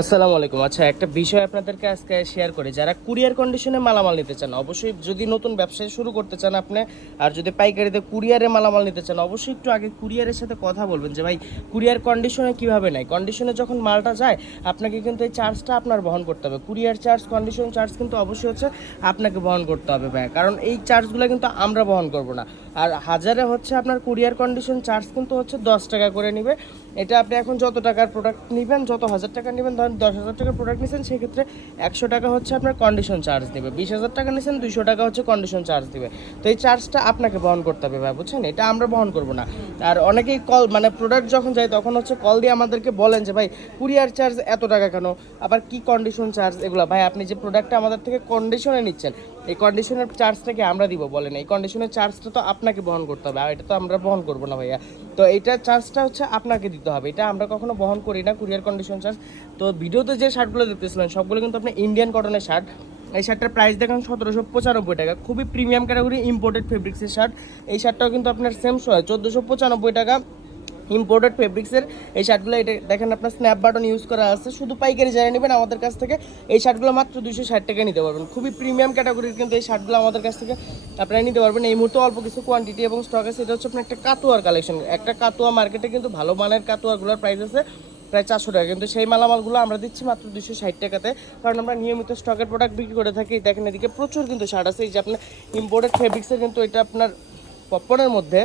আসসালামু আলাইকুম। আচ্ছা, একটা বিষয় আপনাদেরকে আজকে শেয়ার করি। যারা কুরিয়ার কন্ডিশনে মালামাল নিতে চান, অবশ্যই যদি নতুন ব্যবসা শুরু করতে চান আপনি, আর যদি পাইকারিতে কুরিয়ারে মালামাল নিতে চান, অবশ্যই একটু আগে কুরিয়ারের সাথে কথা বলবেন যে ভাই কুরিয়ার কন্ডিশনে কীভাবে নেয়। কন্ডিশনে যখন মালটা যায় আপনাকে কিন্তু এই চার্জটা আপনার বহন করতে হবে। কুরিয়ার চার্জ, কন্ডিশন চার্জ কিন্তু অবশ্যই হচ্ছে আপনাকে বহন করতে হবে ভাই, কারণ এই চার্জগুলো কিন্তু আমরা বহন করব না। আর হাজারে হচ্ছে আপনার কুরিয়ার কন্ডিশন চার্জ কিন্তু হচ্ছে 10 টাকা করে নেবে। এটা আপনি এখন যত টাকার প্রোডাক্ট নেবেন, যত হাজার টাকা নেবেন, ধরেন 10,000 টাকার প্রোডাক্ট নিচ্ছেন, সেক্ষেত্রে 100 টাকা হচ্ছে আপনার কন্ডিশন চার্জ দেবে। 20,000 টাকা নিচ্ছেন, 200 টাকা হচ্ছে কন্ডিশন চার্জ দেবে। তো এই চার্জটা আপনাকে বহন করতে হবে ভাই, বুঝছেন? এটা আমরা বহন করব না। আর অনেকেই প্রোডাক্ট যখন যায় তখন হচ্ছে কল দিয়ে আমাদেরকে বলেন যে ভাই কুরিয়ার চার্জ এত টাকা কেন, আবার কি কন্ডিশন চার্জ এগুলো। ভাই আপনি যে প্রোডাক্টটা আমাদের থেকে কন্ডিশনে নিচ্ছেন, এই কন্ডিশনের চার্জটাকে আমরা দিব বলেন? এই কন্ডিশনের চার্জটা তো আপনাকে বহন করতে হবে, আর এটা তো আমরা বহন করবো না ভাইয়া। তো এইটার চার্জটা হচ্ছে আপনাকে দিতে হবে, এটা আমরা কখনো বহন করি না, কুরিয়ার কন্ডিশন চার্জ। তো ভিডিওতে যে শার্টগুলো দেখতেছিলেন সবগুলো কিন্তু আপনার ইন্ডিয়ান কটনের শার্ট। এই শার্টটার প্রাইস দেখেন 1795 টাকা, খুবই প্রিমিয়াম ক্যাটাগরি ইম্পোর্টেড ফেব্রিক্সের শার্ট। এই শার্টটাও কিন্তু আপনার সেম 1495 টাকা ইম্পোর্টেড ফেব্রিক্সের এই শার্টগুলো। এটা দেখেন আপনার স্ন্যাপ বাটন ইউজ করা আছে। শুধু পাইকারি যারা নেবেন আমাদের কাছ থেকে এই শার্টগুলো মাত্র 260 টাকা নিতে পারবেন। খুবই প্রিমিয়াম ক্যাটাগরির কিন্তু এই শার্টগুলো আমাদের কাছ থেকে আপনারা নিতে পারবেন। এই মুহূর্তে অল্প কিছু কোয়ান্টিটি এবং স্টক আছে। এটা হচ্ছে আপনার একটা কাতুয়ার কালেকশন। একটা কাতুয়া মার্কেটে কিন্তু ভালো মানের কাতুয়াগুলোর প্রাইস আছে প্রায় 400 টাকা, কিন্তু সেই মালামালগুলো আমরা দিচ্ছি মাত্র 260 টাকাতে, কারণ আমরা নিয়মিত স্টকের প্রোডাক্ট বিক্রি করে থাকি। দেখেন এদিকে প্রচুর কিন্তু শার্ট আছে। এই যে আপনার ইম্পোর্টেড ফেব্রিক্সের কিন্তু এটা আপনার পপকর্নের মধ্যে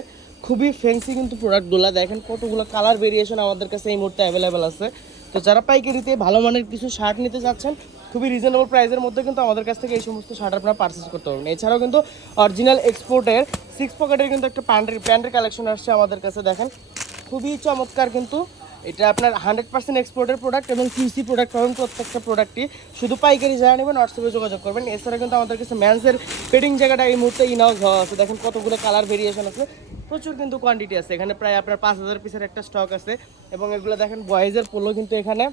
খুবই ফ্যান্সি কিন্তু প্রোডাক্টগুলো। দেখেন কতগুলো কালার ভেরিয়েশন আমাদের কাছে এই মুহূর্তে অ্যাভেলেবেল আছে। তো যারা পাইকারিতে ভালো মানের কিছু শার্ট নিতে চাচ্ছেন খুবই রিজনেবল প্রাইসের মধ্যে কিন্তু আমাদের কাছ থেকে এই সমস্ত শার্ট আপনারা পারচেস করতে পারবেন। এছাড়াও কিন্তু অরিজিনাল এক্সপোর্টের 6 পকেটের কিন্তু একটা প্যান্টের কালেকশন আসছে আমাদের কাছে। দেখেন খুবই চমৎকার কিন্তু এটা আপনার 100% এক্সপোর্টের প্রোডাক্ট এবং কিউসি প্রোডাক্ট পাবেন প্রত্যেকটা প্রোডাক্টই। শুধু পাইকারি যারা নেবেন হোয়াটসঅ্যাপে যোগাযোগ করবেন। এছাড়া কিন্তু আমাদের কাছে ম্যান্সের ফিটিং জায়গাটা এই মুহূর্তে ইনাউস হওয়া আছে। দেখেন কতগুলো কালার ভেরিয়েশন আছে, প্রচুর কিন্তু কোয়ান্টিটি আছে এখানে। প্রায় আপনার 5000 পিসের একটা স্টক আছে। এবং এগুলো দেখেন বয়েজের পোলো কিন্তু এখানে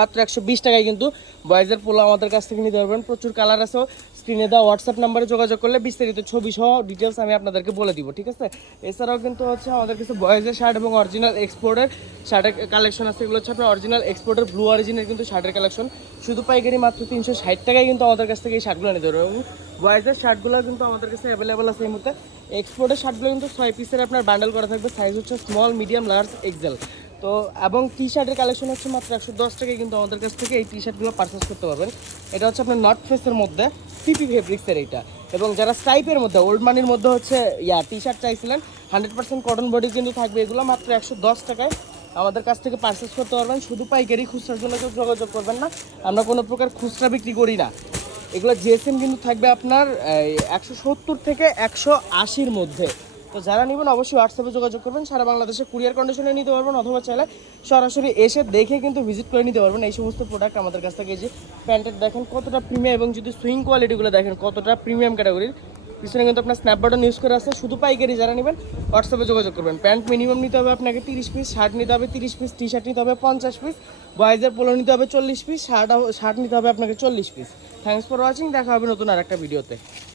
মাত্র 120 টাকায় কিন্তু বয়েজের পোলো আমাদের কাছ থেকে নিতে পারবেন। প্রচুর কালার আছে। স্ক্রিনে দেওয়া হোয়াটসঅ্যাপ নাম্বারে যোগাযোগ করলে বিস্তারিত ছবি সহ ডিটেলস আমি আপনাদেরকে বলে দিব, ঠিক আছে? এছাড়াও কিন্তু হচ্ছে আমাদের কাছে বয়েজের শার্ট এবং অরিজিনাল এক্সপোর্টের শার্টের কালেকশন আছে। এগুলো হচ্ছে আপনার অরিজিনাল এক্সপোর্টের ব্লু অরিজিনের কিন্তু শার্টের কালেকশন। শুধু পাইকারি মাত্র 360 টাকায় কিন্তু আমাদের কাছ থেকে এই শার্টগুলো নিতে পারবেন। এবং বয়েজের শার্টগুলো কিন্তু আমাদের কাছে অ্যাভেলেবেল আছে এই মুহূর্তে। এক্সপোর্টের শার্টগুলো কিন্তু 6 পিসের আপনার বান্ডেল করা থাকবে। সাইজ হচ্ছে স্মল, মিডিয়াম, লার্জ, এক্সেল। তো এবং টি শার্টের কালেকশন হচ্ছে মাত্র 110 টাকায় কিন্তু আমাদের কাছ থেকে এই টি শার্টগুলো পারচেস করতে পারবেন। এটা হচ্ছে আপনার নর্থ ফেসের মধ্যে পিপি ফেব্রিক্সের এইটা। এবং যারা স্ট্রাইপের মধ্যে ওল্ড মানির মধ্যে হচ্ছে টি শার্ট চাইছিলেন, 100% কটন বডি কিন্তু থাকবে। এগুলো মাত্র 110 টাকায় আমাদের কাছ থেকে পারচেস করতে পারবেন। শুধু পাইকারি, খুচরার জন্য কেউ যোগাযোগ করবেন না, আমরা কোনো প্রকার খুচরা বিক্রি করি না। এগুলো জিএসএম কিন্তু থাকবে আপনার 170 থেকে 180-র মধ্যে। তো যারা নেবেন অবশ্যই হোয়াটসঅ্যাপে যোগাযোগ করবেন। সারা বাংলাদেশে কুরিয়ার কন্ডিশনে নিতে পারবেন, অথবা চাইলে সরাসরি এসে দেখে কিন্তু ভিজিট করে নিতে পারবেন এই সমস্ত প্রোডাক্ট আমাদের কাছ থেকে। যে প্যান্টের দেখেন কতটা প্রিমিয়াম, এবং যদি সুইং কোয়ালিটিগুলো দেখেন কতটা প্রিমিয়াম ক্যাটাগরির। পিছনে কিন্তু আপনার স্ন্যাপ বাটন ইউজ করে আছে। শুধু পাইকারি যারা নেবেন হোয়াটসঅ্যাপে যোগাযোগ করবেন। প্যান্ট মিনিমাম নিতে হবে আপনাকে 30 পিস, শার্ট নিতে হবে 30 পিস, টি শার্ট নিতে হবে 50 পিস, বয়েজের পোলো নিতে হবে 40 পিস, শার্ট নিতে হবে আপনাকে 40 পিস। Thanks for watching. দেখা হবে নতুন আর একটা ভিডিওতে।